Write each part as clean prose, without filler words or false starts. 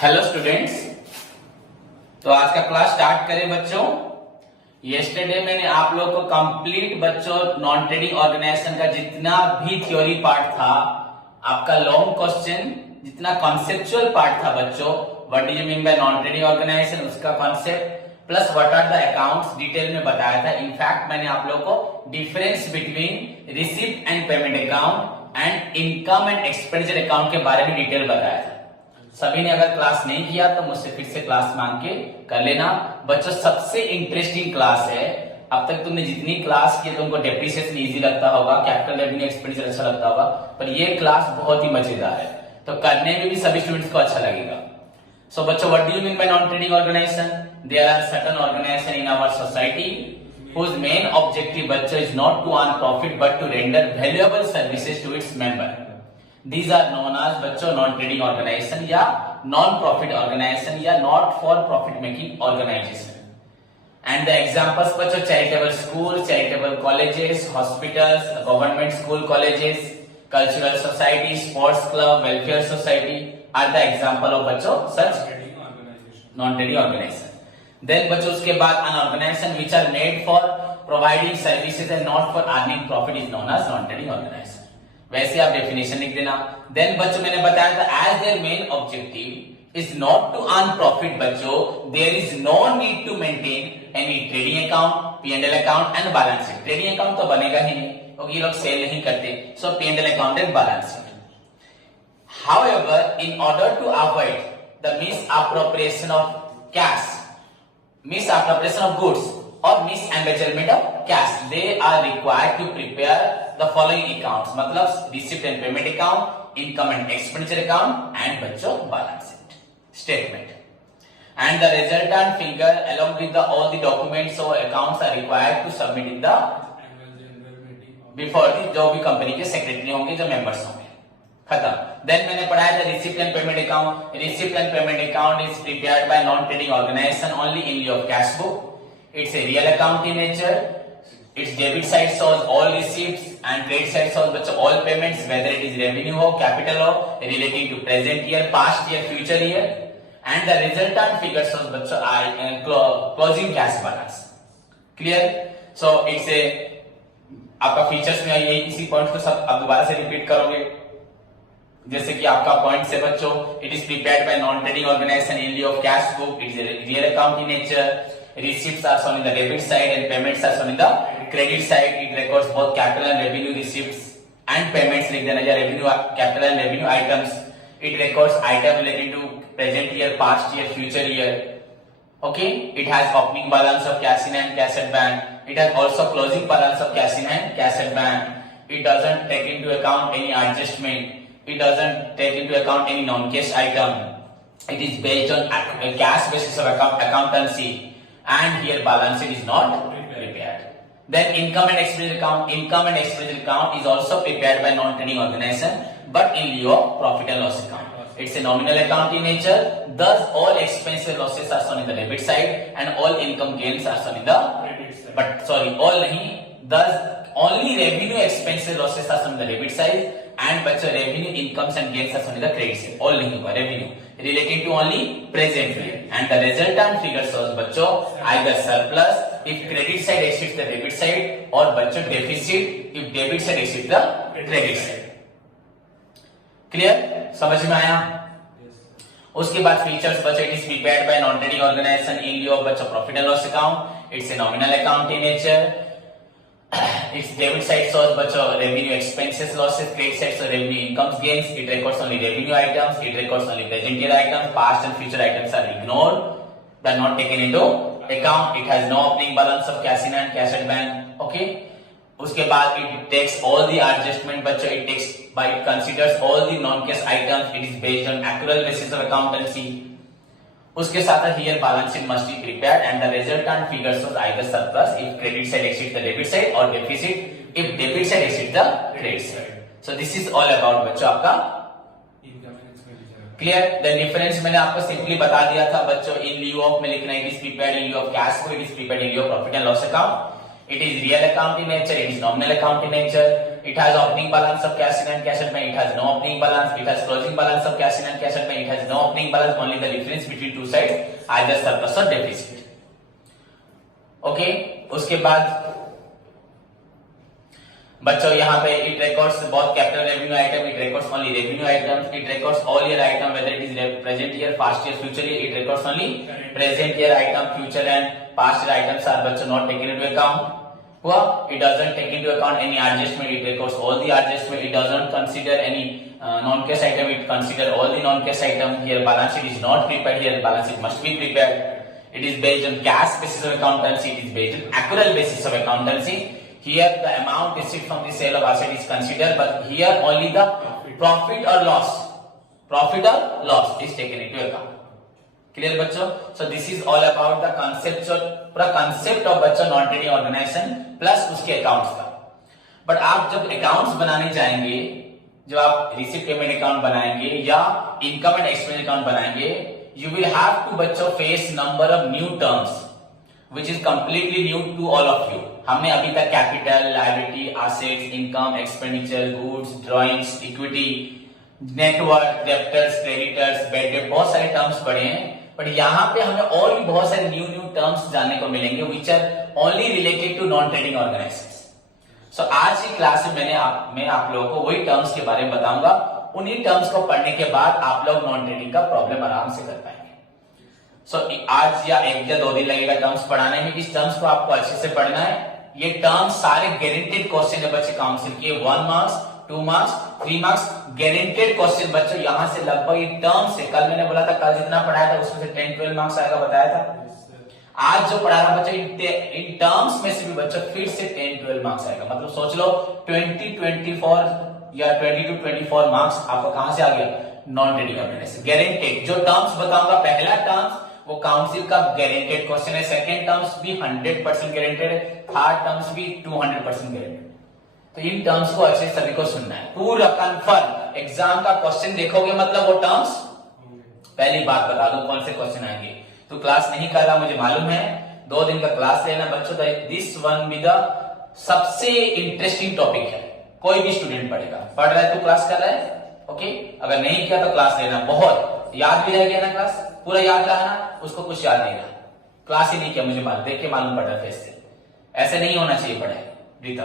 Hello students. तो आज का क्लास स्टार्ट करें बच्चों। यस्टरडे मैंने आप लोग को कंप्लीट बच्चों नॉन ट्रेडिंग ऑर्गेनाइजेशन का जितना भी थ्योरी पार्ट था, आपका लॉन्ग क्वेश्चन जितना कॉन्सेप्चुअल पार्ट था बच्चों, what do you mean by non trading organization, उसका concept plus what are the accounts detail में बताया था। इनफैक्ट मैंने आप लोग को difference between receipt and payment account and income and expenditure account के बारे में डिटेल बताया था। सभी ने अगर क्लास नहीं किया तो मुझसे फिर से क्लास मांग के कर लेना बच्चों। सबसे इंटरेस्टिंग क्लास है। अब तक तुमने जितनी क्लास की तुमको डेप्रिसिएशन इजी लगता होगा, कैपिटल रेवेन्यू एक्सपेंडिचर अच्छा लगता होगा, पर ये क्लास बहुत ही मजेदार है, तो करने में भी सभी स्टूडेंट्स को अच्छा लगेगा। सो बच्चों, what do you mean by non trading organisation? There are certain organisation in our society whose main objective बच्चों is not to earn profit but to render valuable services to its member. These are known as बच्चों non trading organisation या non profit organization या not for profit making organization. And the examples बच्चों charitable school, charitable colleges, hospitals, government school colleges, cultural society, sports club, welfare society are the example of बच्चों such non trading organization. Then बच्चों उसके बाद an organization which are made for providing services and not for earning profit is known as non trading organization। वैसे आप definition लिख देना। Then बच्चों मैंने बताया था as their main objective is not to earn profit बच्चों, there is no need to maintain any trading account, P&L account and balance sheet. Trading account तो बनेगा ही नहीं क्योंकि ये लोग सेल नहीं करते, सो P&L account and balance sheet. However, in order to avoid the misappropriation of cash, misappropriation of goods or misembezzlement of cash, they are required to prepare the following accounts, मतलब receipt and payment account, income and expenditure account and बच्चों balance sheet statement, and the resultant figure along with the all the documents or accounts are required to submit in the before the जो भी company के secretary होंगे, जो members होंगे। खत्म। Then मैंने पढ़ाया था receipt and payment account. Receipt and payment account is prepared by non trading organisation only in लिeu of cash book. It's a real account in nature. Its debit side shows all receipts and credit side shows बच्चों all payments, whether it is revenue हो, capital हो, relating to present year, past year, future year, and the resultant figure shows बच्चों closing cash balance. Clear? So it's a आपका features में ये इसी point को सब आप दोबारा से रिपीट करोगे। जैसे कि आपका पॉइंट से बच्चों, it is prepared by non trading organisation in लिeu of cash book. It is a real account in nature. Receipts are shown in the debit side and payments are shown in the credit side. It records both capital and revenue receipts and payments लिख देना या revenue, capital and revenue items. It records item relating to present year, past year, future year. Okay, it has opening balance of cash in hand, cash at bank. It has also closing balance of cash in hand, cash at bank. It doesn't take into account any adjustment. It doesn't take into account any non-cash item. It is based on a cash basis of accountancy. And here balance sheet is not prepared. Then income and expenditure account. Income and expenditure account is also prepared by non-trading organization, but in lieu of profit and loss account. It's a nominal account in nature. Thus, all expenses and losses are shown in the debit side, and all income gains are shown in the credit side. But sorry, all nahi. Thus, only revenue, expenses, losses are shown in the debit side, and बच्चों revenue, incomes and gains are shown in the credit side. All नहीं हुआ revenue relating to only present year, and the resultant figure shows बच्चों either surplus if credit side exceeds the debit side, or बच्चों deficit if debit side exceeds the credit side. Clear? समझ में आया? उसके बाद features बच्चों, it is prepared by non trading organisation in लिeu of बच्चों profit and loss account. It's a nominal account in nature. Its debit side shows बच्चों revenue, expenses, losses. Credit side shows revenue, incomes, gains. It records only revenue items. It records only present year items. Past and future items are ignored. They are not taken into account. It has no opening balance of cash in hand, cash at bank. Okay. उसके बाद it takes all the adjustment बच्चों. It takes by it considers all the non-cash items. It is based on accrual basis of accountancy. उसके साथ here balance sheet must be prepared and the resultant figure shows either surplus if credit side exceeds the debit side, or deficit if debit side exceeds the credit side. So this is all about बच्चों आपका clear. The difference मैंने आपको simply बता दिया था बच्चों। इन लिeu of में लिखना it is prepared in lieu of cash flow, it is prepared in lieu of profit and loss account. It is real account in nature, it is nominal account in nature, It has opening balance of cash in and cash at bank. It has no opening balance. It has closing balance of cash in and cash at bank. It has no opening balance. Only the difference between two sides, either surplus or deficit. Okay. उसके बाद बच्चों यहाँ पे it records बहुत capital revenue item, it records only revenue items, it records all year item whether it is present year, past year, future year. It records only present year item, future and past year items are बच्चों not taken into account. हुआ. It doesn't take into account any adjustment. It records all the adjustment. It doesn't consider any non-cash item. It consider all the non-cash item. Here balance sheet is not prepared. Here balance sheet must be prepared. It is based on cash basis of accountancy. It is based on accrual basis of accountancy. Here the amount received from the sale of asset is considered, but here only the profit or loss is taken into account. Clear बच्चों? So this is all about the concept of बच्चों non trading organisation plus उसके accounts का. But आप जब accounts बनाने जाएंगे, जब आप रिसीट पेमेंट अकाउंट बनाएंगे या इनकम एंड एक्सपेंस अकाउंट बनाएंगे, you will have to बच्चों face number of new terms which is completely new to all of you. हमने अभी तक capital, liability, assets, income, expenditure, goods, drawings, equity, network, debtors, creditors, bad debt, बहुत सारे terms पढ़े हैं. But यहाँ पे हमें और भी बहुत सारे न्यू टर्म्स जानने को मिलेंगे which are only related to non trading organizations. So आज की क्लास में मैं आप लोगों को वही टर्म्स के बारे में बताऊंगा. उन्हीं टर्म्स को पढ़ने के बाद आप लोग नॉन ट्रेडिंग का प्रॉब्लम आराम से कर पाएंगे. सो आज या एक या 2 दिन लगेगा टर्म्स पढ़ाने में. इस टर्म्स को आपको अच्छे से पढ़ना है. ये टर्म्स सारे गारंटेड क्वेश्चन है बच्चे काउंसिल के. 1 marks, 2 marks, 3 marks guaranteed question बच्चों. यहां से लगभग ये टर्म्स है. कल मैंने बोला था, कल जितना पढ़ाया था उसमें से 10-12 मार्क्स आएगा बताया था. आज जो पढ़ा रहा बच्चों इन टर्म्स में से भी बच्चों फिर से 10-12 मार्क्स आएगा. मतलब सोच लो 20-24 या 20-24 मार्क्स आपको कहां से आ गया? Non trading organisation guaranteed. जो टर्म्स बताऊंगा, पहला टर्म्स वो काउंसिल का गारंटेड क्वेश्चन है. सेकंड टर्म्स भी 100% गारंटेड है. थर्ड टर्म्स भी 200% गारंटेड. तो इन टर्म्स को अच्छे सभी को सुनना है, पूरा कंफर्म. एग्जाम का क्वेश्चन देखोगे मतलब वो टर्म्स. पहली बात बता दूं कौन से क्वेश्चन आएंगे. तो क्लास नहीं कर रहा मुझे मालूम है, 2 दिन का क्लास लेना बच्चों. दिस वन बी द सबसे इंटरेस्टिंग टॉपिक है. कोई भी स्टूडेंट पढ़ेगा. पढ़ रहा है तो क्लास कर रहा है. ओके. अगर नहीं किया तो क्लास लेना. बहुत याद भी रह गया ना, क्लास पूरा याद रहा ना, उसको कुछ याद नहीं रहा. क्लास ही नहीं किया, मुझे देख के मालूम पड़ रहा फेस से. ऐसे नहीं होना चाहिए पढ़ाई रीता.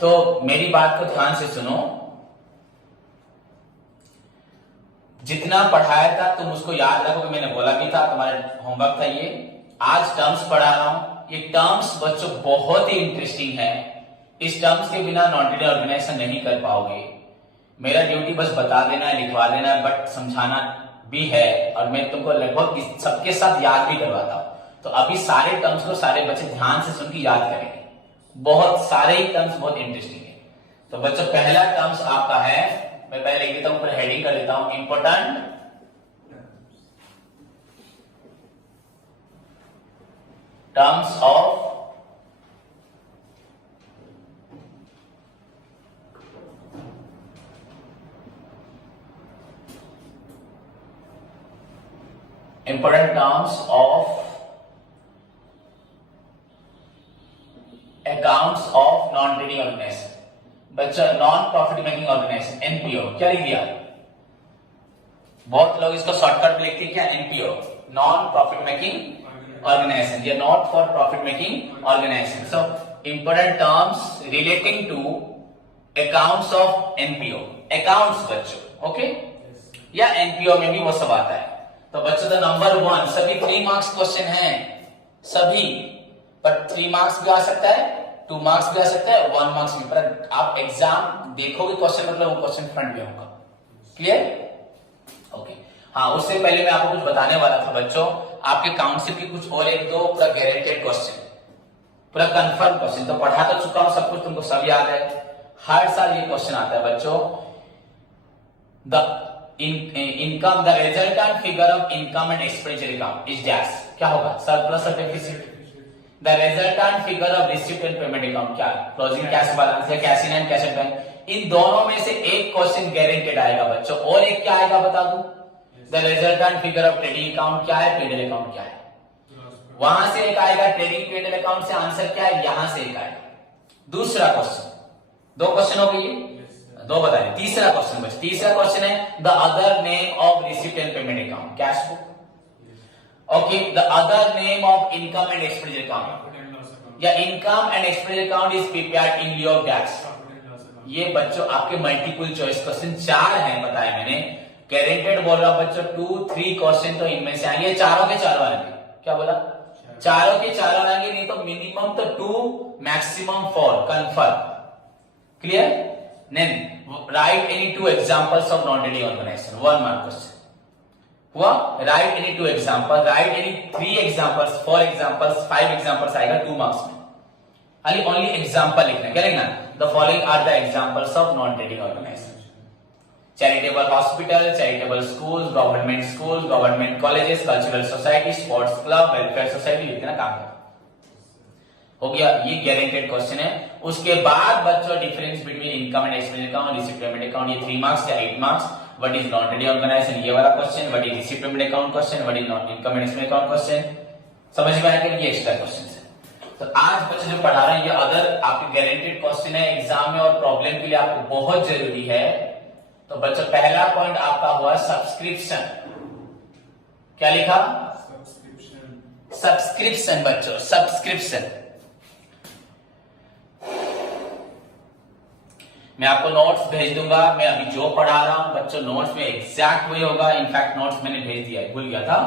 तो मेरी बात को ध्यान से सुनो. जितना पढ़ाया था तुम उसको याद रखोगे. मैंने बोला भी था, तुम्हारा होमवर्क था ये. आज टर्म्स पढ़ा रहा हूं. ये टर्म्स बच्चों बहुत ही इंटरेस्टिंग है. इस टर्म्स के बिना नॉन ट्रेडिंग ऑर्गेनाइजेशन नहीं कर पाओगे. मेरा ड्यूटी बस बता देना है, लिखवा देना है, बट समझाना भी है. और मैं तुमको लगभग सबके साथ याद भी करवाता हूं. तो अभी सारे टर्म्स को सारे बच्चे ध्यान से सुन के याद करेंगे. बहुत सारे ही टर्म्स बहुत इंटरेस्टिंग है. तो बच्चों पहला टर्म्स आपका है, मैं पहले लिख देता हूं, फिर हेडिंग कर देता हूं. Important terms of important terms of accounts of non trading organization. बच्चा non profit making organisation, NPO. क्या लिख दिया? बहुत लोग इसको शॉर्टकट में लिखते हैं क्या? NPO, non profit making organization या not for profit making organization. So important terms relating to accounts of NPO. Accounts बच्चों, ओके, या एनपीओ में भी वो सब आता है. तो बच्चों तो नंबर 1 सभी 3 मार्क्स क्वेश्चन हैं सभी. बट 3 मार्क्स भी आ सकता है, 2 मार्क्स भी आ सकता है, 1 मार्क्स भी. पर आप एग्जाम देखोगे क्वेश्चन मतलब वो क्वेश्चन फ्रंट में होगा. क्लियर? ओके. हाँ, उससे पहले मैं आपको कुछ बताने वाला था बच्चों. आपके काउंसिल की कुछ और 1-2 पूरा गारंटेड क्वेश्चन, पूरा कंफर्म क्वेश्चन. तो पढ़ा तो चुका हूं सब कुछ, तुमको सब याद है. हर साल ये क्वेश्चन आता है बच्चों. The income, the resultant figure of income and expenditure account is dash. क्या होगा? सरप्लस और deficit. The resultant figure of receipt and payment account क्या? क्लोजिंग कैश बैलेंस या cash in and cash at bank. इन दोनों में से एक क्वेश्चन गारंटेड आएगा बच्चों. और एक क्या आएगा बता दूं? The resultant figure of trading account क्या है, पीएनएल अकाउंट क्या है. वहां से एक आएगा ट्रेडिंग पीएनएल अकाउंट से आंसर क्या है, यहां से एक आएगा. दूसरा क्वेश्चन, 2 क्वेश्चन हो गई, 2 बताइए। तीसरा क्वेश्चन बस, तीसरा क्वेश्चन है the other name of recipient payment account, cash book. Okay, the other name of income and expenditure account या income and expenditure account is prepared in लिeu ऑफ कैश। ये बच्चों आपके मल्टीपल चॉइस क्वेश्चन 4 हैं बताए मैंने। Guaranteed बोल रहा हूं बच्चों 2-3 क्वेश्चन तो इनमें से आएंगे, चारों के चारों आएंगे। क्या बोला? चारों के चारों आएंगे, नहीं तो मिनिमम तो 2 maximum 4 confirm. Clear? Then write any 2 examples of non trading organization, 1 mark question हुआ। Write any 2 example, write any 3 examples, 4 examples, 5 examples आएगा 2 मार्क्स में। ओनली एग्जांपल लिखना, क्या लिखना? The following are the examples of non trading organization: charitable hospital, charitable schools, government school, government colleges, cultural society, sports club, welfare society लिखना काम हो गया। ये गारंटेड क्वेश्चन है। उसके बाद बच्चों difference between income and expenditure account, receipt payment account, ये 3 मार्क्स या 8 marks. What is non trading organisation, ये वाला क्वेश्चन। What is receipt payment account question. What is non income and expenditure account question. समझ में आया? ये एक्स्ट्रा क्वेश्चन है। तो आज बच्चे जो पढ़ा रहे हैं ये अदर आपके गारंटेड क्वेश्चन है, एग्जाम में और प्रॉब्लम के लिए आपको बहुत जरूरी है। तो बच्चों पहला पॉइंट आपका हुआ सब्सक्रिप्शन। क्या लिखा? सब्सक्रिप्शन बच्चों, सब्सक्रिप्शन। मैं आपको नोट्स भेज दूंगा। मैं अभी जो पढ़ा रहा हूं बच्चों नोट्स में एग्जैक्ट वही होगा। इनफैक्ट नोट्स मैंने भेज दिया है, भूल गया था।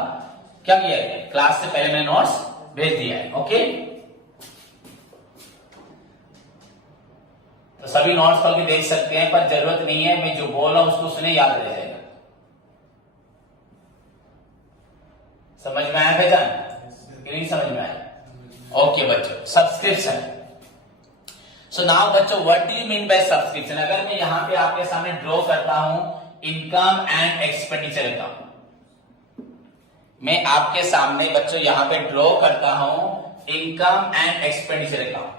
क्या किया है? क्लास से पहले मैंने नोट्स भेज दिया है। ओके, तो सभी नोट्स खोल के देख सकते हैं, पर जरूरत नहीं है। मैं जो बोल रहा हूं उसको सुने, याद रह जाएगा। समझ में आया पहचान? नहीं समझ में आया? ओके बच्चों, सब्सक्रिप्शन। सो नाउ बच्चों what do you mean by subscription? अगर मैं यहां पे आपके सामने ड्रॉ करता हूं इनकम एंड एक्सपेंडिचर अकाउंट, मैं आपके सामने बच्चों यहां पे ड्रॉ करता हूं income and expenditure account.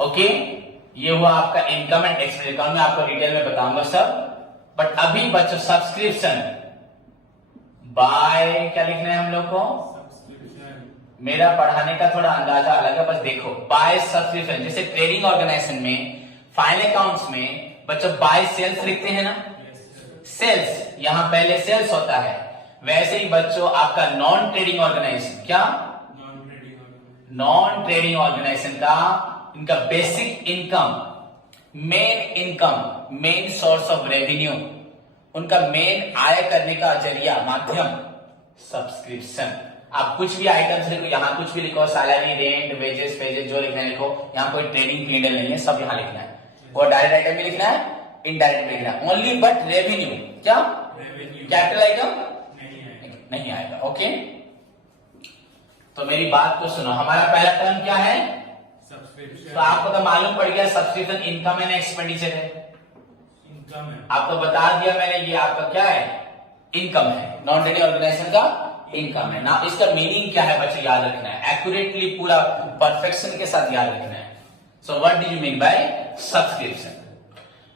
Okay, ये हुआ आपका इनकम एंड एक्सपेंडिचर अकाउंट। मैं आपको डिटेल में बताऊंगा सब, बट अभी बच्चों सब्सक्रिप्शन बाय क्या लिखना है हम लोग को? मेरा पढ़ाने का थोड़ा अंदाजा अलग है, बस देखो बाय सब्सक्रिप्शन। जैसे ट्रेडिंग ऑर्गेनाइजेशन में फाइनल अकाउंट्स में बच्चों बाय सेल्स लिखते हैं ना, सेल्स, यहां पहले सेल्स होता है। वैसे ही बच्चों आपका नॉन ट्रेडिंग ऑर्गेनाइजेशन, क्या नॉन ट्रेडिंग ऑर्गेनाइजेशन का इनका basic income, main source of revenue, उनका मेन आय करने का जरिया, माध्यम सब्सक्रिप्शन। आप कुछ भी आइटम्स लिखो, यहां कुछ भी लिखो, सैलरी, रेंट, वेजेस, पेजेस, जो लिखना है लिखो। यहां कोई ट्रेडिंग पीरियड नहीं है, सब यहां लिखना है। और डायरेक्ट आइटम भी लिखना है, इनडायरेक्ट भी लिखना है। ओनली बट रेवेन्यू, क्या कैपिटल आइटम नहीं आएगा। ओके, तो मेरी बात को सुनो। हमारा पहला टर्म क्या है? तो आपको तो मालूम पड़ गया सब्सक्रिप्शन इनकम एंड एक्सपेंडिचर है। इनकम है, आपको बता दिया मैंने, ये आपका क्या है? इनकम है। नॉन ट्रेडिंग ऑर्गेनाइजेशन का इनकम है ना। इसका मीनिंग क्या है बच्चों, याद रखना है एक्यूरेटली, पूरा परफेक्शन के साथ याद रखना है। So what do you mean by subscription?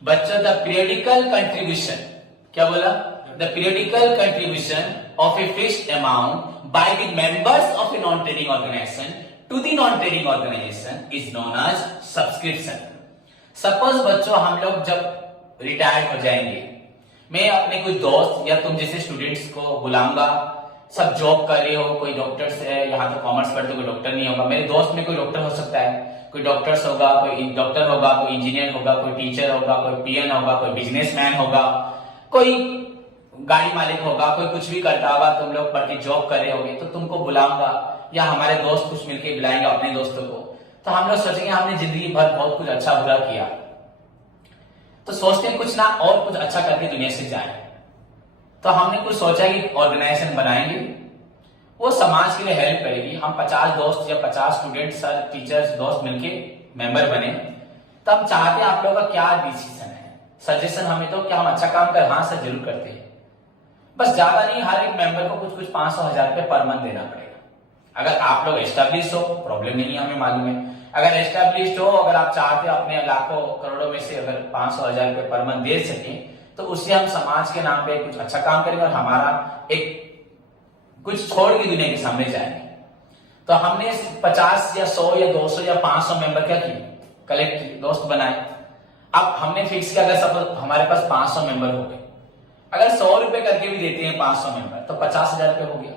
बच्चों द पीरियडिकल कंट्रीब्यूशन, क्या बोला? The periodical contribution of a fixed amount by the members of a non trading organisation to the non-trading organization is known as subscription. Suppose बच्चों हम लोग जब retired हो जाएंगे, मैं अपने कुछ दोस्त या तुम जैसे स्टूडेंट्स को बुलाऊंगा। सब जॉब कर रहे हो, कोई डॉक्टर्स है, यहाँ तो कॉमर्स पढ़ते कोई डॉक्टर नहीं होगा। मेरे दोस्त में कोई डॉक्टर हो सकता है, कोई डॉक्टर्स होगा, कोई डॉक्टर होगा, कोई इंजीनियर होगा, कोई टीचर होगा, कोई पीएन होगा, कोई बिजनेसमैन होगा, कोई गाड़ी मालिक होगा, कोई कुछ भी करता होगा। तुम लोग पढ़ के जॉब कर रहे होगे तो तुमको बुलाऊंगा, या हमारे दोस्त कुछ मिलके बुलाएंगे अपने दोस्तों को। तो हम लोग सोचेंगे हमने जिंदगी भर बहुत कुछ अच्छा बुरा किया, तो सोचते हैं कुछ ना और कुछ अच्छा करके दुनिया से जाए। तो हमने कुछ सोचा कि ऑर्गेनाइजेशन बनाएंगे, वो समाज के लिए हेल्प करेगी। हम 50 दोस्त या 50 स्टूडेंट, सर, टीचर्स, दोस्त मिलके मेंबर बने। तो हम चाहते हैं आप लोगों का क्या डिसीजन है, सजेशन हमें तो, क्या हम अच्छा काम कर? हाँ सर जरूर करते हैं। बस ज्यादा नहीं, हर एक मेंबर को कुछ 500-1000 रुपए पर मंथ देना पड़ेगा। अगर आप लोग एस्टेब्लिश हो, प्रॉब्लम नहीं है, हमें मालूम है। अगर एस्टेब्लिश हो, अगर आप चाहते हो अपने लाखों करोड़ों में से अगर 500-1000 रुपए पर मंथ दे सके, तो उससे हम समाज के नाम पे कुछ अच्छा काम करेंगे और हमारा एक कुछ छोड़ के दुनिया के सामने जाएंगे। तो हमने 50 या 100 या 200 या 500 मेंबर क्या किए, कलेक्ट किए, दोस्त बनाए। अब हमने फिक्स किया अगर सपोज हमारे पास 500 मेंबर हो गए, अगर 100 रुपए करके भी देते हैं 500 मेंबर तो 50,000 रुपए हो गया।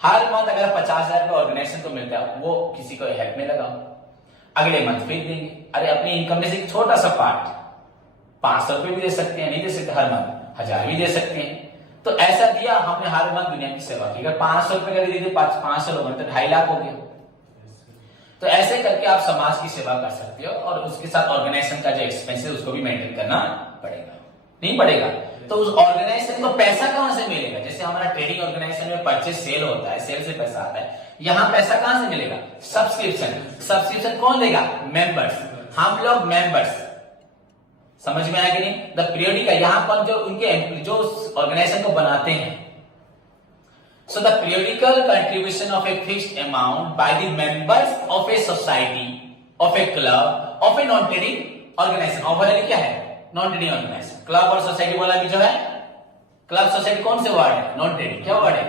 हर मंथ अगर 50,000 रुपए ऑर्गेनाइजेशन को मिलता है, वो किसी को हेल्प में लगाओ, अगले मंथ फिर देंगे। अरे अपनी इनकम में से एक छोटा सा पार्ट 500 रुपए भी दे सकते हैं, नहीं दे सकते हर मंथ 1000 भी दे सकते हैं। तो ऐसा दिया हमने, हर मंथ दुनिया की सेवा की। अगर 500 रुपए कर दीजिए 500 लोगों तो 2.5 लाख हो गया। तो ऐसे करके आप समाज की सेवा कर सकते हो और उसके साथ ऑर्गेनाइजेशन का जो एक्सपेंस है उसको भी मेंटेन करना पड़ेगा, नहीं पड़ेगा। तो उस ऑर्गेनाइजेशन को पैसा कहां से मिलेगा? जैसे हमारा ट्रेडिंग ऑर्गेनाइजेशन में परचेज सेल होता है, सेल से पैसा आता है, यहां पैसा कहां से मिलेगा? सब्सक्रिप्शन। सब्सक्रिप्शन कौन देगा? मेंबर्स, हम लोग मेंबर्स। समझ में आया कि नहीं? द पीरियोडिकल, यहां पर जो उनके जो ऑर्गेनाइजेशन को बनाते हैं, so the periodical contribution of a fixed amount by the members of a society, of a club, of a non-trading organization। Overall क्या है? Non trading organisation. क्लब और सोसाइटी बोला कि जो है क्लब सोसाइटी कौन से वर्ड है? Non trading. क्या वर्ड है?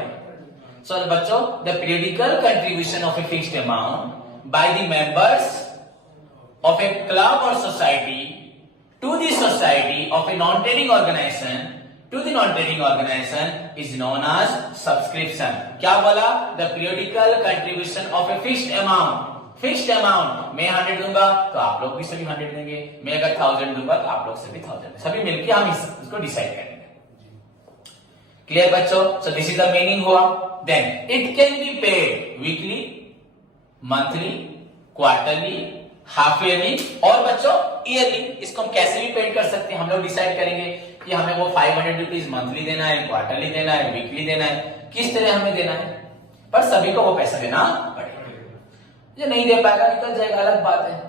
सो बच्चों, the periodical contribution of a fixed amount by the members of a club और society to the society of a non trading organisation to the non-trading organization is known as subscription। क्या बोला? The periodical contribution of a fixed amount। Fixed amount, मैं 100 दूंगा तो आप लोग भी सभी 100 देंगे, मैं अगर 1000 दूंगा तो आप लोग सभी 1000, सभी मिलकर हम इसको डिसाइड करेंगे। क्लियर बच्चों? So this is the meaning हुआ। Then it can be paid weekly, monthly, quarterly, half yearly और बच्चों ईयरली। इसको हम कैसे भी पेड कर सकते हैं, हम लोग डिसाइड करेंगे कि हमें वो 500 रुपीज मंथली देना है, क्वार्टरली देना है, वीकली देना है, किस तरह हमें देना है, पर सभी को वो पैसा देना पड़ेगा। जो नहीं दे पाएगा निकल जाएगा, अलग बात है,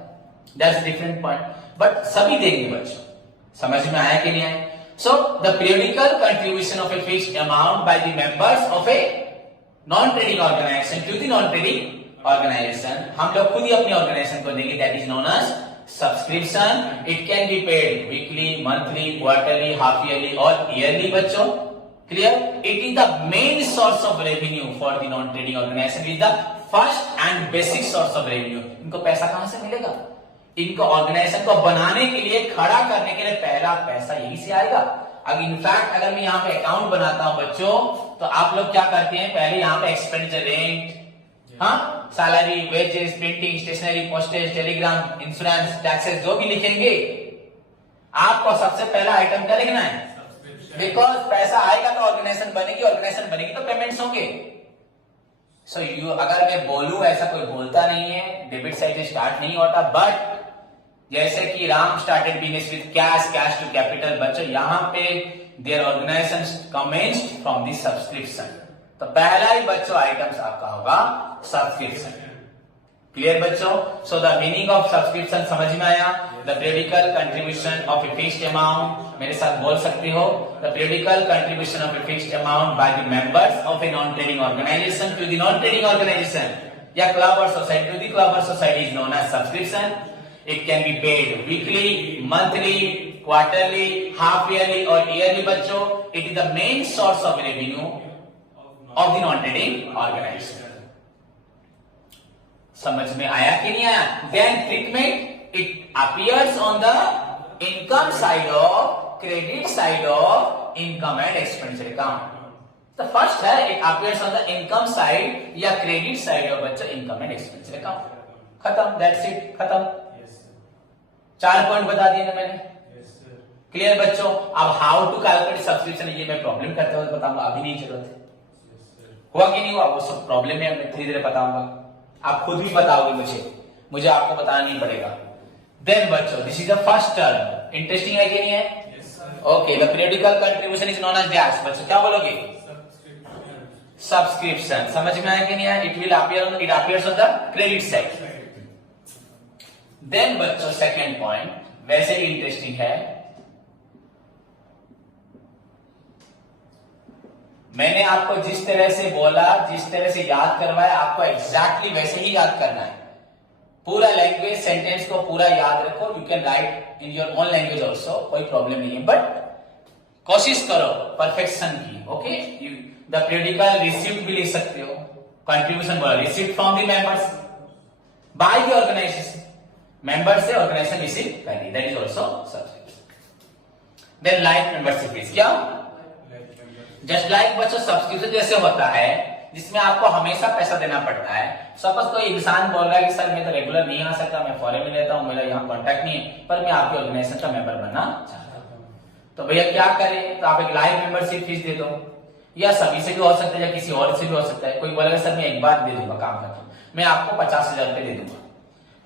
दैट्स डिफरेंट पॉइंट, बट सभी देंगे बच्चों। समझ में आया कि नहीं आया? So the periodical contribution of a fixed amount by the members of a non trading organisation to the non trading organisation, हम लोग खुद ही अपनी ऑर्गेनाइजेशन को देंगे, that is known as subscription. It can be paid weekly, monthly, quarterly, half yearly और yearly बच्चों। Clear? It is the main source of revenue for the non trading organisation, is the first and basic source of revenue. इनको पैसा कहां से मिलेगा? इनको organisation को बनाने के लिए, खड़ा करने के लिए पहला पैसा यही से आएगा। अब इनफैक्ट अगर मैं यहाँ पे अकाउंट बनाता हूं बच्चों, तो आप लोग क्या करते हैं, पहले यहाँ पे एक्सपेंडिचर, रेंट, हाँ, salary, wages, printing, stationery, postage, telegram, insurance, taxes जो भी लिखेंगे, आपको सबसे पहला आइटम क्या लिखना है? बिकॉज पैसा आएगा तो ऑर्गेनाइजेशन बनेगी, ऑर्गेनाइजेशन बनेगी तो पेमेंट्स होंगे। सो यू, अगर मैं बोलूं, ऐसा कोई बोलता नहीं है, डेबिट साइड से स्टार्ट नहीं होता, बट जैसे कि Ram started business with cash, cash to capital, बच्चों यहां पे there organisation commenced from this subscription. तो पहला ही बच्चों आइटम्स आपका होगा सब्सक्रिप्शन। क्लियर बच्चों? So the meaning of subscription समझ में आया? The periodical contribution of a fixed amount, मेरे साथ बोल सकते हो, the periodical contribution of a fixed amount by the members of a non trading organisation to the non trading organisation या club और सोसाइटी टू द क्लब और society is known as subscription. It can be paid weekly, monthly, quarterly, half yearly और yearly बच्चों। It is the main source of revenue of the non-trading organization। समझ में आया कि नहीं आया? Then treatment it appears on the income side of credit side of income and expenditure account। तो first है it appears on the income side या credit side of बच्चा income and expenditure account। खत्म, that's it, खत्म। चार point बता दिए ना मैंने। क्लियर बच्चों? अब हाउ टू कैलकुलेट सब्सक्रिप्शन, ये मैं प्रॉब्लम करते हुए बताऊंगा, अभी नहीं जरूरत है। हुआ कि नहीं हुआ वो सब प्रॉब्लम है, मैं धीरे धीरे बताऊंगा, आप खुद भी बताओगे, मुझे आपको बताना नहीं पड़ेगा। देन बच्चों this is the first term, interesting है कि नहीं है? Okay, the periodical contribution is known as dash. बच्चों क्या बोलोगे? सब्सक्रिप्शन। समझ में आया कि नहीं है? It will appear, it appears on the credit side. Then बच्चों सेकंड पॉइंट वैसे ही इंटरेस्टिंग है, मैंने आपको जिस तरह से बोला, जिस तरह से याद करवाया, आपको एग्जैक्टली वैसे ही याद करना है। पूरा लैंग्वेज सेंटेंस को पूरा याद रखो, you can write in your own language also, कोई प्रॉब्लम नहीं है, बट कोशिश करो परफेक्शन की। ओके, द पीरियोडिकल रिसिप्ट भी ले सकते हो, कंट्रीब्यूशन बोला, received from the members by the organisation, member से ऑर्गेनाइजेशन रिसीव कर रही, that is also subscription. Then life membership fees, क्या जस्ट लाइक बच्चों सब्सक्रिप्शन जैसे होता है जिसमें आपको हमेशा पैसा देना पड़ता है। सपोज कोई इंसान बोल रहा है कि सर मैं तो रेगुलर नहीं आ सकता, मैं फॉरेन में रहता हूँ, मेरा यहाँ कॉन्टैक्ट नहीं है, पर मैं आपके ऑर्गेनाइजेशन का मेंबर बनना चाहता हूँ, तो भैया क्या करें, तो आप एक लाइफ मेंबरशिप फीस दे दो, या सभी से भी हो सकता है या किसी और से भी हो सकता है। कोई बोलेगा सर मैं एक बार दे दूंगा, काम करता हूँ, मैं आपको 50,000 रुपए दे दूंगा,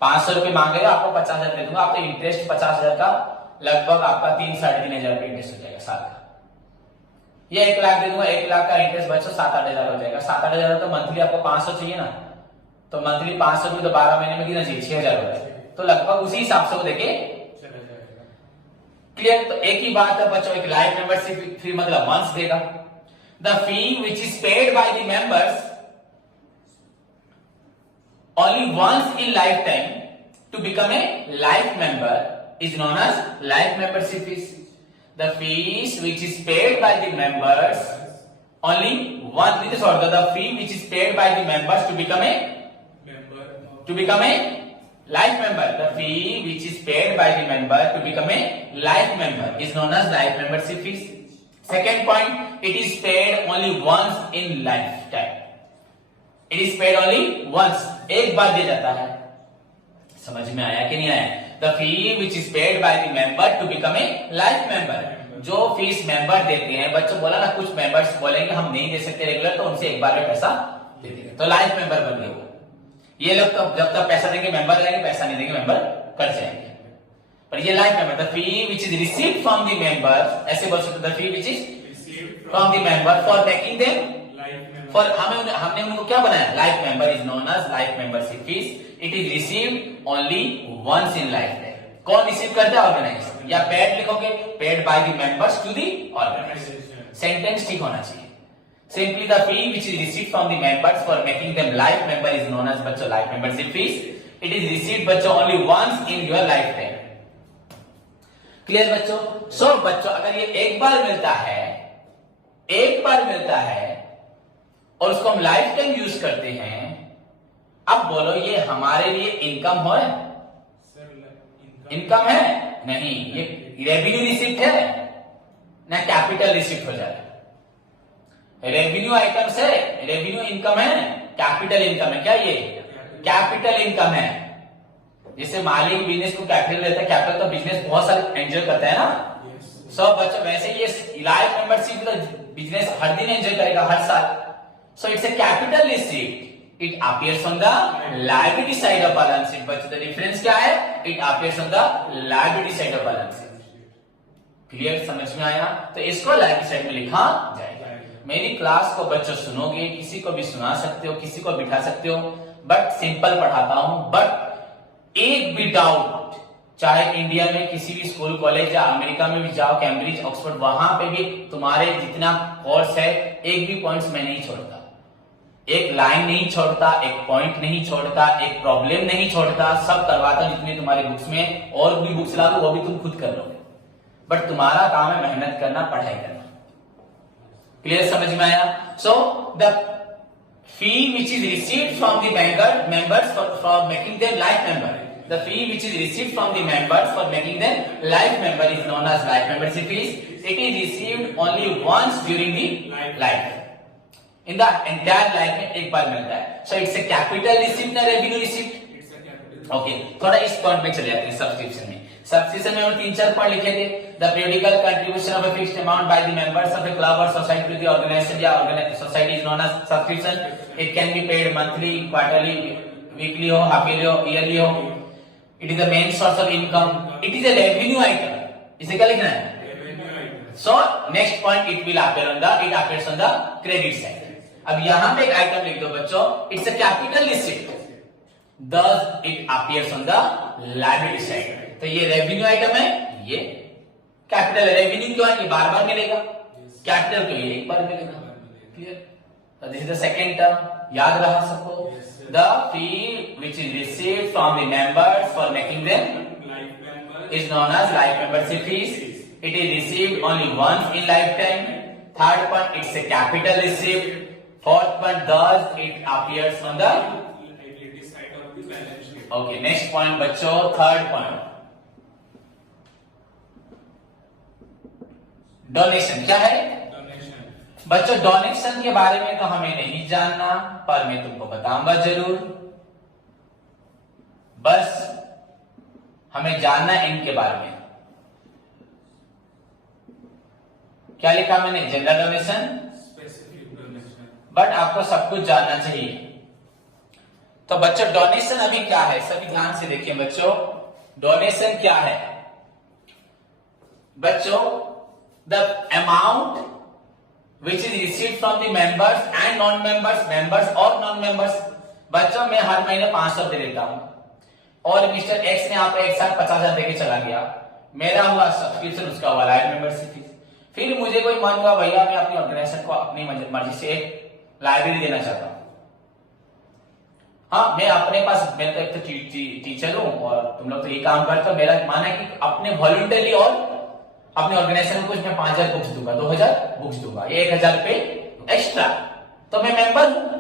500 रुपए मांगेगा, आपको 50,000 दे दूंगा, आपको इंटरेस्ट 50,000 का लगभग आपका 3-3.5 रुपए इंटरेस्ट हो जाएगा साल का। ये 1 लाख दे दूंगा, 1 लाख का इंटरेस्ट बच्चों 7-8 हजार हो जाएगा। 7-8 हजार तो मंथली आपको 500 चाहिए ना, तो मंथली 500 भी तो 12 महीने में कितना चाहिए, 6,000 हो जाएगा, तो लगभग उसी हिसाब से वो देखे क्लियर। तो एक ही बात है बच्चों, एक लाइफ मेंबरशिप फी मतलब वंस देगा। The fee which is paid by the members only once in lifetime to become a life member is known as life membership fees. The fees which is paid by the members only one, the fee which is paid by the members to become a life member, the fee which is paid by the member to become a life member is known as life membership fees. Second point, it is paid only once in lifetime. It is paid only once, एक बार दिया जाता है। समझ में आया कि नहीं आया? The fee which is paid by the member to become a life member, जो फीस मेंबर देते हैं, बच्चों बोला ना कुछ मेंबर्स बोलेंगे हम नहीं दे सकते रेगुलर, तो उनसे एक बार में पैसा दे देंगे, तो लाइफ मेंबर बन गए वो। ये लोग तो जब तक पैसा देंगे मेंबर रहेंगे, पैसा नहीं देंगे मेंबर कट जाएंगे, पर ये life member. The fee which is received from the member, ऐसे बोल सकते, the fee which is from the member for making them, for हमने उनको क्या बनाया, life member is known as life membership fees. It is received only once in life time. कौन receive करता है, ऑर्गेनाइजेशन, या पेड लिखोगे, paid by the members to the organisation, sentence ठीक होना चाहिए। Simply the fee which is received from the members for making them life member is known as बच्चों life membership fees. It is received बच्चों only once in your life time. Clear बच्चों? So बच्चों अगर ये एक बार मिलता है, एक बार मिलता है और उसको हम लाइफ टाइम यूज करते हैं, अब बोलो ये हमारे लिए इनकम हो, इनकम है नहीं, ये रेवेन्यू रिसिप्ट है ना, कैपिटल रिसिप्ट हो जाए। रेवेन्यू आइटम्स है, रेवेन्यू इनकम है, कैपिटल इनकम है, क्या ये कैपिटल इनकम है। जैसे मालिक बिजनेस को कैपिटल देता है, कैपिटल तो बिजनेस बहुत सारे एंजॉय करता है ना, सब बच्चों वैसे ये लाइफ मेंबरशिप तो बिजनेस हर दिन एंजॉय करेगा, हर साल। So it's a capital receipt. It appears on the liability side of balance sheet. बच्चों the difference क्या है? It appears on the liability side of balance sheet. Clear? समझ में आया? तो इसको liability side में लिखा जाएगा। मेरी क्लास को बच्चों सुनोगे, किसी को भी सुना सकते हो, किसी को बिठा सकते हो, बट सिंपल पढ़ाता हूं। बट एक भी डाउट, चाहे इंडिया में किसी भी स्कूल कॉलेज या अमेरिका में भी जाओ, कैम्ब्रिज ऑक्सफोर्ड, वहां पे भी तुम्हारे जितना कोर्स है एक भी पॉइंट्स में नहीं छोड़ता, एक लाइन नहीं छोड़ता, एक पॉइंट नहीं छोड़ता, एक प्रॉब्लम नहीं छोड़ता, सब करवाता हूं जितनी तुम्हारी बुक्स में, और भी बुक्स ला दो वो भी तुम खुद कर लोगे, बट तुम्हारा काम है मेहनत करना, पढ़ाई करना। क्लियर? समझ में आया? So the fee which is received from the members for making them life member, the fee which is received from the members for making them life member is known as life membership fees. It is received only once during the life, in the entire life में एक बार मिलता है। So it's a capital receipt ना revenue receipt? Okay, थोड़ा इस point में चले जाते हैं सब्सक्रिप्शन में। सब्सक्रिप्शन में हम 3-4 पॉइंट लिखे थे। The periodical contribution of a fixed amount by the members of a club और सोसाइटी टू द ऑर्गेनाइजेशन या society is known as subscription. It can be paid monthly, quarterly, weekly हो, half yearly हो, yearly हो। It is the main source of income. It is a revenue item. इसे क्या लिखना है? So next point, it will appear on the, it appears on the credit side. अब यहां पे एक आइटम लिख दो बच्चों, it's a capital receipt, thus it appears on the liability side। तो ये रेवेन्यू आइटम है, ये कैपिटल रेवेन्यू क्यों है, ये बार बार मिलेगा, कैपिटल क्यों ये एक बार मिलेगा। क्लियर? तो this is the second term, याद रहा सबको। The fee which is received from the members for making them is known as life membership fees. It is received only once in life time. Third point, it's a capital receipt. Fourth point, does it appears on the liability side of the balance sheet. okay. Next point बच्चों, third point, donation क्या है Donation. बच्चों? Donation के बारे में तो हमें नहीं जानना, पर मैं तुमको बताऊंगा जरूर। बस हमें जानना है इनके बारे में। क्या लिखा मैंने? General donation, Specific donation. But आपको सब कुछ जानना चाहिए। तो बच्चों डोनेशन अभी क्या है, सभी ध्यान से देखिए बच्चों। डोनेशन क्या है बच्चों? The amount which is received from the members and non members, members और नॉन मेंबर्स। बच्चों मैं हर महीने 500 दे देता हूं और मिस्टर एक्स ने आपको एक साथ 50,000 देके चला गया, मेरा हुआ सब्सक्रिप्शन, उसका हुआ लाइफ मेंबरशिप फीस। फिर मुझे कोई मन हुआ भैया मैं अपनी ऑर्गेनाइजेशन को अपनी मर्जी से एक लाइब्रेरी देना चाहता हूं। हाँ, मैं अपने पास, मैं तो एक तो टीचर हूं और तुम लोग तो ये काम करते हो, मेरा मानना है कि अपने वॉलंटरी और अपने ऑर्गेनाइजेशन को मैं 5,000 बुक्स दूंगा, 2,000 बुक्स दूंगा, 1,000 रुपए एक्स्ट्रा, तो मैं मेंबर हूं,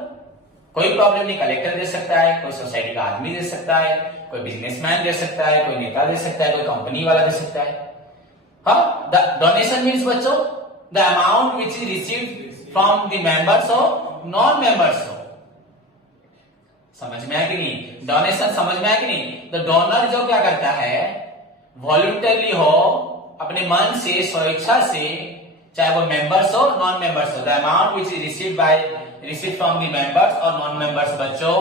कोई प्रॉब्लम नहीं। कलेक्टर दे सकता है, कोई सोसाइटी का आदमी दे सकता है, कोई बिजनेसमैन दे सकता है, कोई नेता दे सकता है, कोई कंपनी वाला दे सकता है। हाँ, द डोनेशन मीन्स बच्चों the amount which is received from the members और नॉन मेंबर्स। समझ में आया कि नहीं? डोनेशन समझ में आया कि नहीं? तो डोनर जो क्या करता है, वॉलंटरली हो, अपने मन से, स्वेच्छा से, चाहे वो मेंबर्स हो नॉन मेंबर्स हो, the amount which is received from the members और नॉन मेंबर्स बच्चों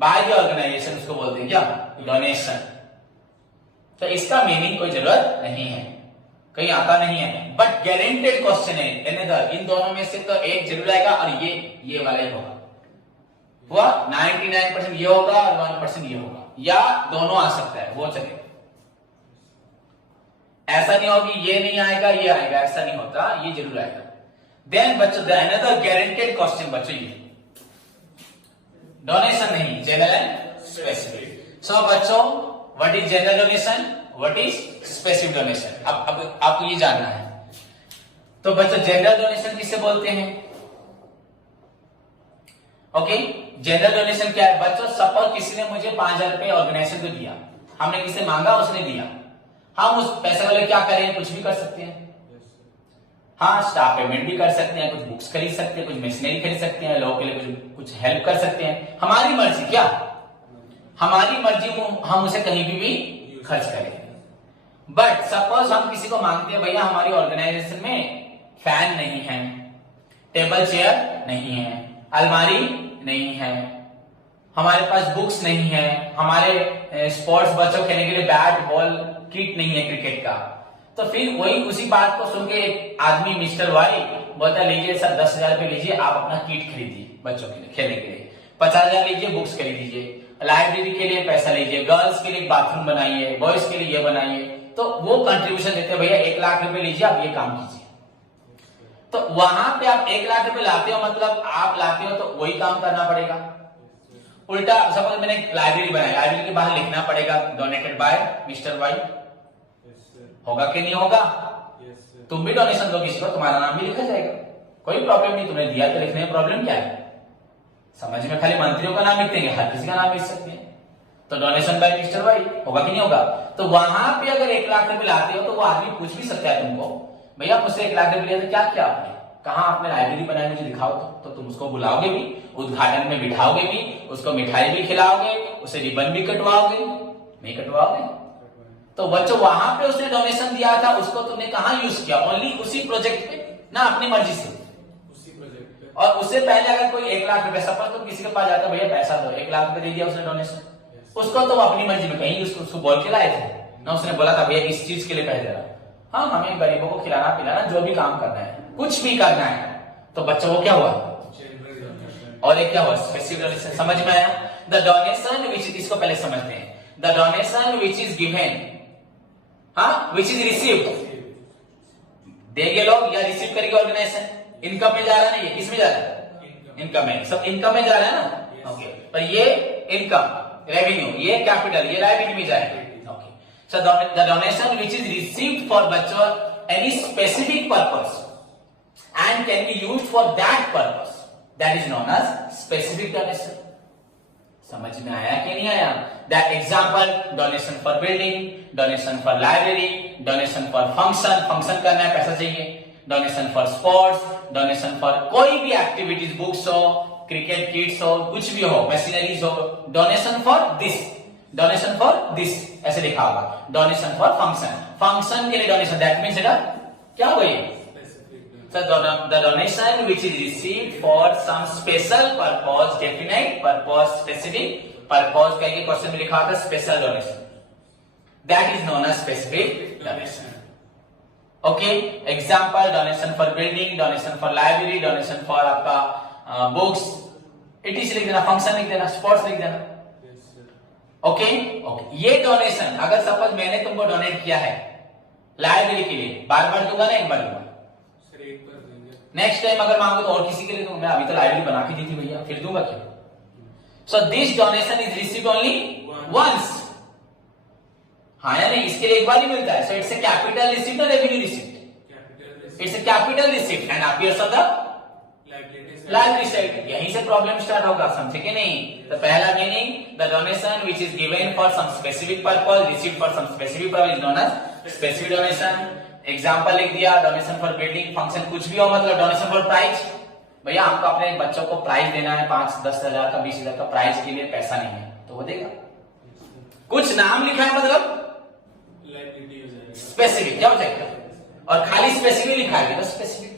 बाय द ऑर्गेनाइजेशन, उसको बोलते हैं क्या? डोनेशन। तो इसका मीनिंग कोई जरूरत नहीं है, कहीं आता नहीं है, बट गारंटेड क्वेश्चन है। इन दोनों में से तो एक जरूर आएगा और ये वाला ही होगा। हुआ 99% ये होगा और 1% ये होगा, या दोनों आ सकता है, वो चलेगा। ऐसा नहीं होगा कि ये नहीं आएगा ये आएगा, ऐसा नहीं होता, ये जरूर आएगा। देन बच्चों अनदर गारंटेड क्वेश्चन बच्चों, ये डोनेशन नहीं, जनरल एंड स्पेसिफिक। सो बच्चों what is general donation, what is specific donation, अब आपको ये जानना है। तो बच्चों जनरल डोनेशन किसे बोलते हैं? ओके, जनरल डोनेशन क्या है बच्चों? सपोज किसी ने मुझे 5,000 रुपए ऑर्गेनाइजेशन को दिया, हमने किसे मांगा, उसने दिया, हम उस पैसे वाले क्या करें? कुछ भी कर सकते हैं। हाँ, स्टाफ पेमेंट भी कर सकते हैं, कुछ बुक्स खरीद सकते हैं, कुछ मशीनरी खरीद सकते हैं, लोगों के लिए कुछ हेल्प कर सकते हैं, हमारी मर्जी। क्या हमारी मर्जी, हम उसे कहीं भी खर्च करें। बट सपोज हम किसी को मांगते हैं, भैया हमारी ऑर्गेनाइजेशन में फैन नहीं है, टेबल चेयर नहीं है, अलमारी नहीं है, हमारे पास बुक्स नहीं है, हमारे स्पोर्ट्स बच्चों खेलने के लिए बैट बॉल किट नहीं है क्रिकेट का। तो फिर वही उसी बात को सुन के एक आदमी मिस्टर वाई बोलता लीजिए सर 10,000 रुपए लीजिए, आप अपना किट खरीदिए बच्चों के लिए खेलने के लिए, 50,000 लीजिए बुक्स खरीदिए, लाइब्रेरी के लिए पैसा लीजिए, गर्ल्स के लिए बाथरूम बनाइए, बॉयज के लिए ये बनाइए। तो वो कंट्रीब्यूशन देते हैं, भैया 1,00,000 रुपए लीजिए, आप ये काम कीजिए। तो वहां पे आप 1,00,000 रुपए लाते हो, मतलब आप लाते हो तो वही काम करना पड़ेगा। उल्टा सपोज मैंने लाइब्रेरी बनाई, लाइब्रेरी के बाहर लिखना पड़ेगा डोनेटेड बाय मिस्टर वाई, होगा कि नहीं होगा? तुम भी डोनेशन दो किसी को, तुम्हारा नाम भी लिखा जाएगा, कोई प्रॉब्लम नहीं, तुमने दिया तो लिखने में प्रॉब्लम क्या है? समझ में खाली मंत्रियों का नाम लिखते हैं, हर किसी का नाम लिख सकते हैं। तो डोनेशन बाय मिस्टर वाई होगा कि नहीं होगा? तो वहां पे अगर 1,00,000 रुपए लाते हो तो वो आदमी पूछ भी सकता है तुमको, भैया मुझसे 1,00,000 रुपए लिया तो क्या किया आपने, कहाँ आपने लाइब्रेरी बनाई, मुझे दिखाओ। तो तुम उसको बुलाओगे भी, उद्घाटन में बिठाओगे भी, उसको मिठाई भी खिलाओगे, उसे रिबन भी कटवाओगे, नहीं कटवाओगे? तो बच्चों वहां पे उसने डोनेशन दिया था, उसको तुमने कहाँ यूज किया? ओनली उसी प्रोजेक्ट पे ना, अपनी मर्जी से उसी प्रोजेक्ट पे। और उससे पहले अगर कोई 1,00,000 रुपए, सपोज तुम किसी के पास जाता, भैया पैसा दो, 1,00,000 रुपए दे दिया उसने डोनेशन, उसको तो अपनी मर्जी में, कहीं उसको बोल के लाए थे ना, उसने बोला था भैया इस चीज के लिए पैसे दे रहा, हाँ हमें गरीबों को खिलाना पिलाना, जो भी काम करना है, कुछ भी करना है। तो बच्चों वो क्या हुआ? और एक क्या हुआ? Specific donation. समझ में आया? द डोनेशन विच, इसको पहले समझते हैं, the donation which is given, हाँ विच इज रिसीव्ड, देंगे लोग या रिसीव करेगी ऑर्गेनाइजेशन? इनकम में जा रहा है ना, ये किस में जा रहा है? इनकम में, सब इनकम में जा रहा है ना, ओके। पर ये इनकम रेवेन्यू, ये कैपिटल, ये लायबिलिटी में जाएगा, okay. So the donation which is received for बच्चों any specific purpose and can be used for that purpose, that is known as specific donation. समझ में आया कि नहीं आया? That example donation for building, donation for library, donation for function करना है पैसा चाहिए, donation for sports, donation for कोई भी एक्टिविटीज, बुक्स हो, क्रिकेट किट्स हो, कुछ भी हो, मशीनरीज हो, donation for this, donation for this ऐसे लिखा होगा, डोनेशन फॉर फंक्शन के लिए डोनेशन, दैट मींस इट क्या हो ये? So the donation which is received for some special purpose, definite purpose, specific purpose कहीं क्वेश्चन में लिखा था special donation, that is known as specific donation. Okay, example donation for building, donation for library, donation for आपका books, etc लिख देना, function लिख देना, sports लिख देना. ओके ओके, ये डोनेशन अगर सपोज मैंने तुमको डोनेट किया है लाइब्रेरी के लिए, बार बार दूंगा ना, एक बार दूंगा, नेक्स्ट टाइम अगर मांगो तो और किसी के लिए दूंगा, मैं अभी तो लाइब्रेरी बना के दी थी भैया, फिर दूंगा क्यों? So this donation is received only once, हाँ या नहीं? इसके लिए एक बार ही मिलता है। So it's a capital receipt और revenue receipt, it's a capital receipt and appears on the library side. यहीं से प्रॉब्लम स्टार्ट होगा, समझे कि नहीं? तो पहला meaning, the donation which is given for some specific purpose, received for some specific purpose is known as specific donation. Example लिख दिया, डोनेशन फॉर बिल्डिंग, फंक्शन कुछ भी हो, मतलब डोनेशन फॉर प्राइज, भैया हमको अपने बच्चों को प्राइज देना है, 5-10 हजार का, 20 हजार का, प्राइज के लिए पैसा नहीं है तो वो देगा। कुछ नाम लिखा है मतलब स्पेसिफिक, क्या हो जाएगा? और खाली स्पेसिफिक लिखा है तो स्पेसिफिक।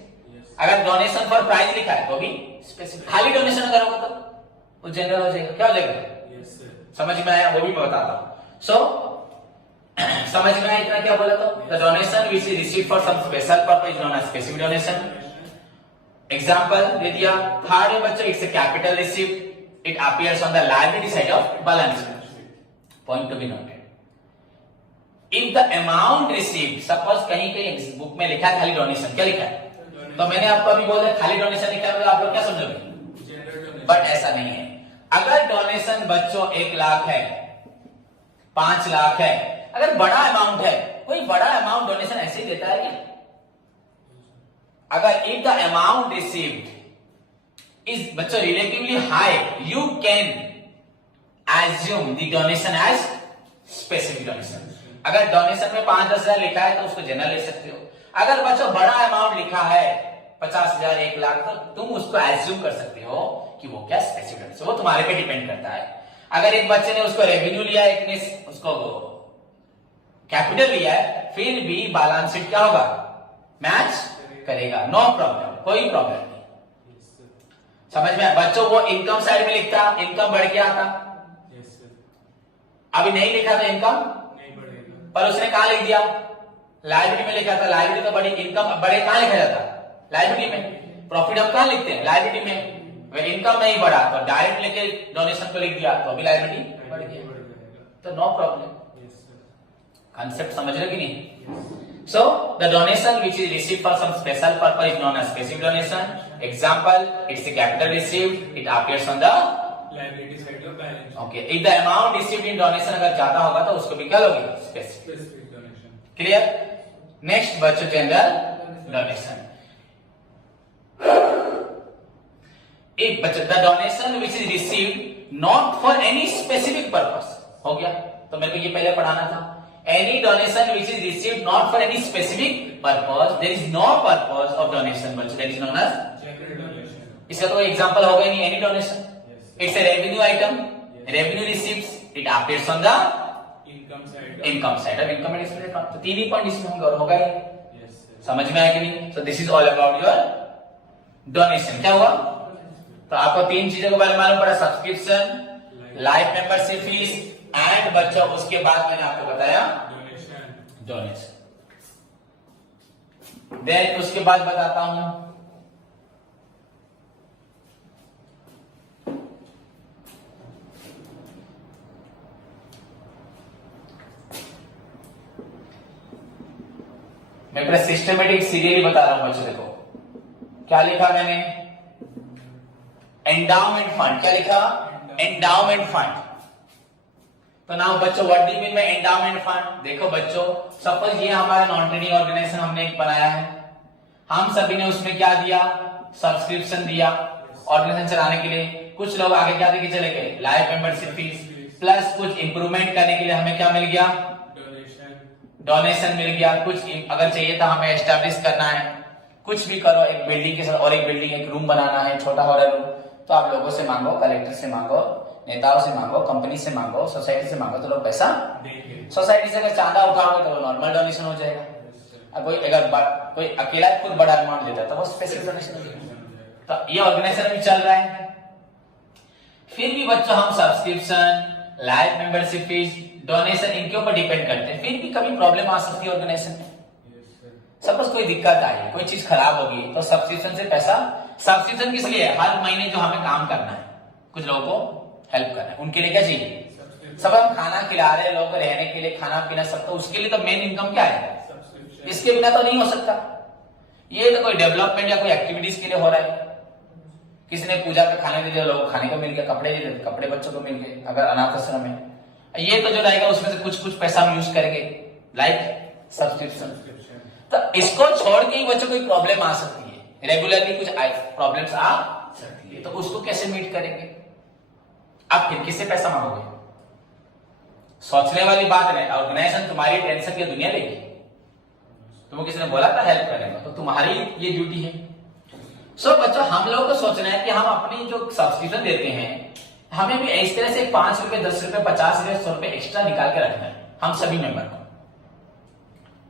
अगर डोनेशन फॉर प्राइज लिखा है तो भी स्पेसिफिक। खाली डोनेशन अगर होगा तो वो जनरल हो जाएगा, क्या हो जाएगा? समझ में आया? वो भी मैं बताता हूं। सो समझ में आया इतना? क्या बोला? तो the donation which is received for some special purpose is known as specific donation. Example दे दिया, थर्ड में बच्चों, it's a capital received, it appears on the liability side of balance sheet. Point to be noted, if the amount received, suppose कहीं कहीं book में लिखा है खाली डोनेशन, क्या लिखा है? तो मैंने आपको अभी बोला खाली डोनेशन लिखा है, आप लोग क्या समझोगे? बट ऐसा नहीं है। अगर डोनेशन बच्चों 1 लाख है, 5 लाख है, अगर बड़ा अमाउंट है, कोई बड़ा अमाउंट डोनेशन ऐसे ही देता है क्या? अगर if the amount received is बच्चों relatively high, you can assume the donation as specific donation. अगर डोनेशन में 5-10 हजार लिखा है तो उसको जनरल ले सकते हो। अगर बच्चों बड़ा अमाउंट लिखा है 50,000, 1 लाख, तो तुम उसको एज्यूम कर सकते हो कि वो क्या स्पेसिफिक डोनेशन, वो तुम्हारे पे डिपेंड करता है। अगर एक बच्चे ने उसको रेवेन्यू लिया है, एक ने उसको कैपिटल लिया है, फिर भी बैलेंस शीट क्या होगा? मैच करेगा, नो प्रॉब्लम, कोई प्रॉब्लम नहीं। समझ में? बच्चों वो इनकम साइड में लिखता, इनकम बढ़ गया था, अभी नहीं लिखा था इनकम, पर उसने कहा लिख दिया? लाइब्रेरी में लिखा था, लाइब्रेरी तो बड़ी, इनकम बड़े कहां लिखा जाता? लाइब्रेरी में। प्रॉफिट हम कहां लिखते हैं? लाइब्रेरी में। अगर इनकम नहीं बढ़ा तो डायरेक्ट लेके डोनेशन को लिख दिया तो अभी लाइब्रेरी बढ़ गया, तो नो प्रॉब्लम। कंसेप्ट समझ रहे कि नहीं? So the donation which is received for some special purpose is known as specific donation. Example, it's a capital received, it appears on the liability side of balance. Okay, if the amount received in donation अगर ज्यादा होगा तो उसको भी क्या लोगे? Specific donation. Clear? Next बच्चों general donation. If बच्चों the donation which is received not for any specific purpose, हो गया? तो मेरे को ये पहले पढ़ाना था। Any donation which is received not for any specific purpose, there is no purpose of donation बच्चों, that is known as general donation. इसका तो एग्जांपल हो गया नहीं, any donation. It's a revenue item, revenue receives, it appears on the income side of income and expense. तो 3 ही point इसमें होंगे और होगा ही। समझ में आया कि नहीं? सो this is all about your donation. क्या हुआ? तो आपको 3 चीजों के बारे में मालूम पड़ा, subscription, life membership fees and बच्चों उसके बाद मैंने आपको बताया डोनेशन। देन उसके बाद बताता हूं मैं पूरा सिस्टमेटिक सीरियली बता रहा हूं बच्चों। देखो क्या लिखा मैंने, एंडाउमेंट फंड। क्या लिखा? Endowment fund. तो नाउ बच्चों what do mean by endowment fund? देखो बच्चों, सपोज ये हमारा नॉन ट्रेडिंग ऑर्गेनाइजेशन हमने एक बनाया है, हम सभी ने उसमें क्या दिया? सब्सक्रिप्शन दिया, ऑर्गेनाइजेशन चलाने के लिए, कुछ लोग आगे क्या देके चले गए, लाइफ मेंबरशिप फीस, प्लस कुछ इंप्रूवमेंट करने के लिए हमें क्या मिल गया, डोनेशन मिल गया, कुछ अगर चाहिए था हमें एस्टेब्लिश करना है, कुछ भी करो, एक बिल्डिंग के साथ और एक बिल्डिंग, एक रूम बनाना है, छोटा हो रहा रूम, तो आप लोगों से मांगो, कलेक्टर से मांगो, नेताओं से मांगो, कंपनी से मांगो, सोसाइटी से मांगो, तो लोग पैसा देंगे। सोसाइटी से अगर चांदा उठाओगे तो नॉर्मल डोनेशन हो जाएगा। अगर कोई अकेला खुद बड़ा अमाउंट देता है तो वो स्पेशल डोनेशन हो जाएगा। तो ये ऑर्गेनाइजेशन भी चल रहा है। फिर भी बच्चों हम subscription, life membership fees, donation इनके ऊपर डिपेंड करते हैं, फिर भी कभी प्रॉब्लम आ सकती है ऑर्गेनाइजेशन में। सपोज कोई दिक्कत आई, कोई चीज खराब होगी, तो सब्सक्रिप्शन से पैसा, सब्सक्रिप्शन किस लिए है, हर महीने जो हमें काम करना है, कुछ लोगों को हेल्प करना है, उनके लिए क्या चाहिए, सब हम खाना खिला रहे हैं लोगों को, रहने के लिए खाना पीना सब, तो उसके लिए तो मेन इनकम क्या है, इसके बिना तो नहीं हो सकता। ये तो कोई डेवलपमेंट या कोई एक्टिविटीज के लिए हो रहा है, किसी ने पूजा का खाने दे दिया, लोगों को खाने को मिल गया, कपड़े दे दिए, कपड़े बच्चों को मिल गए, अगर अनाथ आश्रम है, ये तो जो रहेगा उसमें से कुछ कुछ पैसा हम यूज करेंगे, लाइक सब्सक्रिप्शन। तो इसको छोड़ के ही बच्चों को प्रॉब्लम आ सकती है, रेगुलरली कुछ प्रॉब्लम्स आ सकती है, तो उसको कैसे मीट करेंगे, आप फिर किससे पैसा मांगोगे, सोचने वाली बात है। ऑर्गेनाइजेशन तुम्हारी टेंशन की दुनिया लेगी, तुमको किसी ने बोला था हेल्प करेगा, तो तुम्हारी ये ड्यूटी है। सो बच्चों हम लोग को सोचना है कि हम अपनी जो सब्सक्रिप्शन देते हैं, हमें भी इस तरह से 5 रुपए, 10 रुपए, 50 रुपए, 100 रुपए एक्स्ट्रा निकाल के रखना है, हम सभी मेंबर को,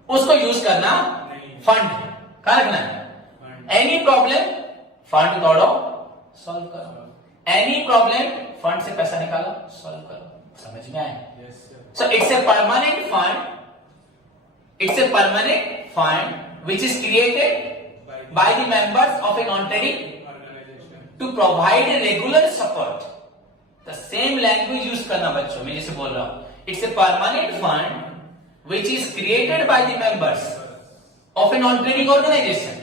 उसको यूज करना फंड कहां रखना है, एनी प्रॉब्लम फंड दौड़ो सॉल्व करो, एनी प्रॉब्लम फंड से पैसा निकालो सॉल्व करो, समझ में आया। सो it's a permanent fund, it's a permanent fund which is created by the members of a non-trading to provide a regular support. The same language use करना बच्चों, मैं जैसे बोल रहा हूं, it's a permanent fund which is created by the members of a non-trading organization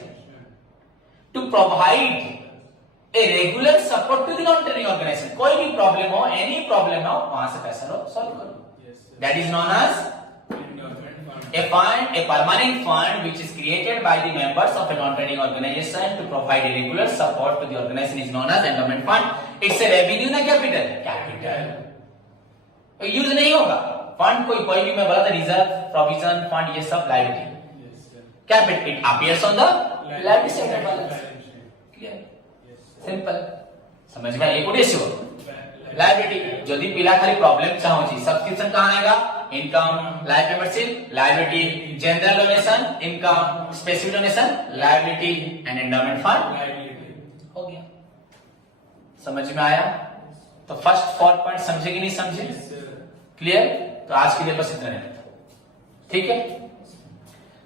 to provide a regular support to the non-trading organization. कोई भी problem हो, any प्रॉब्लम हो, वहां से पैसा लो सॉल्व करो, that is known as a fund, a permanent fund which is created by the members of a non-trading organization to provide a regular support to the organization is known as endowment fund. It's a revenue ना capital? Capital. Use नहीं होगा fund, कोई भी मैं बोला था reserve, provision, fund, ये सब liability, capital, it appears on the liability side of balance. Clear, simple, समझ में एक उद्देश्य लायबिलिटी, यदि पिला खाली प्रॉब्लम चाहूँ, सब्सक्रिप्शन कहाँ आएगा, income, life membership, liability, general donation, income, specific donation, liability and endowment fund, हो गया, समझ में आया। तो फर्स्ट 4 पॉइंट समझे कि नहीं समझे, क्लियर। तो आज के लिए बस इतना है, ठीक है।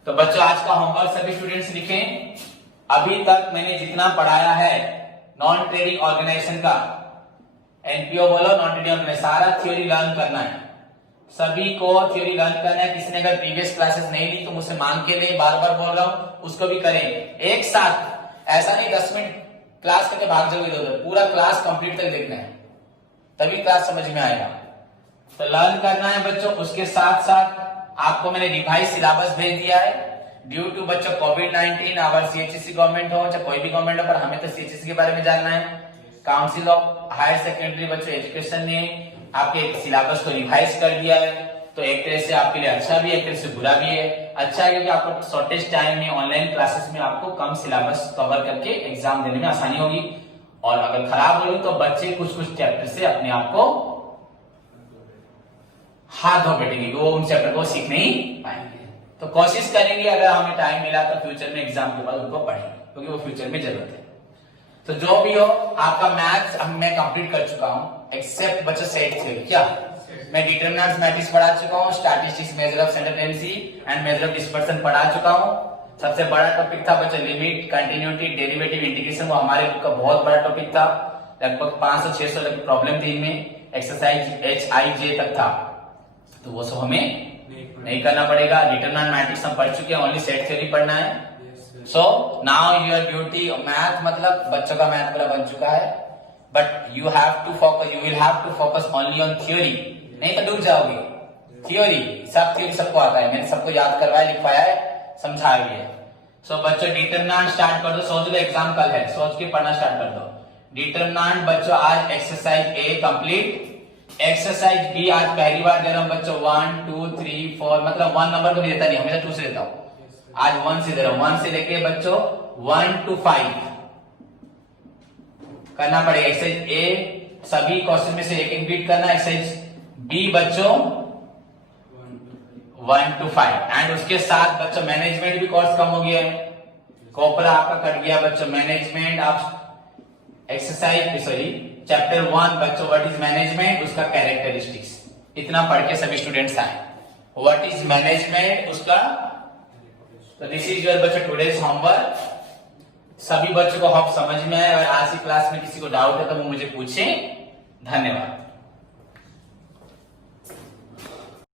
तो बच्चों आज का होमवर्क सभी स्टूडेंट्स लिखें। अभी तक मैंने जितना पढ़ाया है नॉन ट्रेडिंग ऑर्गेनाइजेशन का, एनपीओ बोलो, नॉन ट्रेडिंग ऑर्गेनाइजेशन, सारा थ्योरी लर्न करना है, सभी को थ्योरी लर्न करना है। किसी ने अगर प्रीवियस क्लासेस नहीं ली तो मुझसे मांग के ले, बार बार बोल रहा हूं, उसको भी करें एक साथ, ऐसा नहीं 10 मिनट क्लास करके भाग जाओगे इधर, पूरा क्लास कंप्लीट तक देखना है, तभी क्लास समझ में आएगा। तो लर्न करना है बच्चों। उसके साथ साथ आपको मैंने रिवाइज सिलेबस भेज दिया है, ड्यू टू बच्चों कोविड-19 आवर सीएचएससी गवर्नमेंट हो चाहे कोई भी गवर्नमेंट हो, पर हमें तो सीएचएससी के बारे में जानना है। काउंसिल ऑफ हायर सेकेंडरी बच्चों एजुकेशन ने आपके सिलेबस को रिवाइज कर दिया है, तो एक तरह से आपके लिए अच्छा भी है, एक तरह से बुरा भी है। अच्छा है क्योंकि आपको शॉर्टेस्ट टाइम में ऑनलाइन क्लासेस में आपको कम सिलेबस कवर करके एग्जाम देने में आसानी होगी, और अगर खराब होगी तो बच्चे कुछ कुछ चैप्टर से अपने आप को हाथ धो बैठेंगे, वो उन चैप्टर को सीख नहीं पाएंगे। तो कोशिश करेंगे अगर हमें टाइम मिला तो फ्यूचर में एग्जाम के बाद उनको पढ़ेंगे, क्योंकि वो फ्यूचर में जरूरत है। तो जो भी हो, आपका मैथ्स मैं कंप्लीट कर चुका हूं, एक्सेप्ट बच्चों सेट थ्योरी। क्या मैं डिटरमिनेंट्स मैट्रिक्स पढ़ा चुका हूं, statistics, measure of centre tendency and measure of dispersion पढ़ा चुका हूं। सबसे बड़ा टॉपिक था बच्चों लिमिट, कंटिन्यूटी, डेरिवेटिव, इंटीग्रेशन, वो हमारे बुक का बहुत बड़ा टॉपिक था, लगभग 500-600 लगभग प्रॉब्लम थी इनमें, एक्सरसाइज HIJ तक था, तो वो सब हमें नहीं करना पड़ेगा। डिटरमिनेंट मैट्रिक्स हम पढ़ चुके हैं, ओनली सेट थ्योरी पढ़ना है। So now your duty, math मतलब बच्चों का मैथ पूरा बन चुका है, but you have to focus, you will have to focus only on theory, नहीं तो डूब जाओगे। थ्योरी, सब थ्योरी सबको आता है, मैंने सबको याद करवाया, लिखवाया है, समझाया भी है। सो बच्चों डिटरमिनेंट स्टार्ट कर दो, सोच लो एग्जाम कल है, सोच के पढ़ना स्टार्ट कर दो। डिटरमिनेंट बच्चों आज exercise A complete. Exercise B आज पहली बार दे रहा हूं बच्चों 1 2 3 4 मतलब 1 नंबर तो देता नहीं, हमेशा 2 से देता हूं। आज 1 से दे रहा हूं, 1 से लेके बच्चों 1 to 5 करना पड़ेगा। एक्सरसाइज ए सभी क्वेश्चन में से एक एक बीट करना। एक्सरसाइज बी बच्चों 1 to 5 एंड उसके साथ बच्चों मैनेजमेंट भी कोर्स कम हो गया है, कोपरा आपका कट गया बच्चों। मैनेजमेंट आप एक्सरसाइज सॉरी चैप्टर 1 बच्चों व्हाट इज मैनेजमेंट, उसका कैरेक्टरिस्टिक्स इतना पढ़ के सभी स्टूडेंट्स आए। व्हाट इज मैनेजमेंट उसका, तो दिस इज योर बच्चों टुडेज होमवर्क। सभी बच्चों को हम समझ में आए, और आज की क्लास में किसी को डाउट है तो वो मुझे पूछे। धन्यवाद।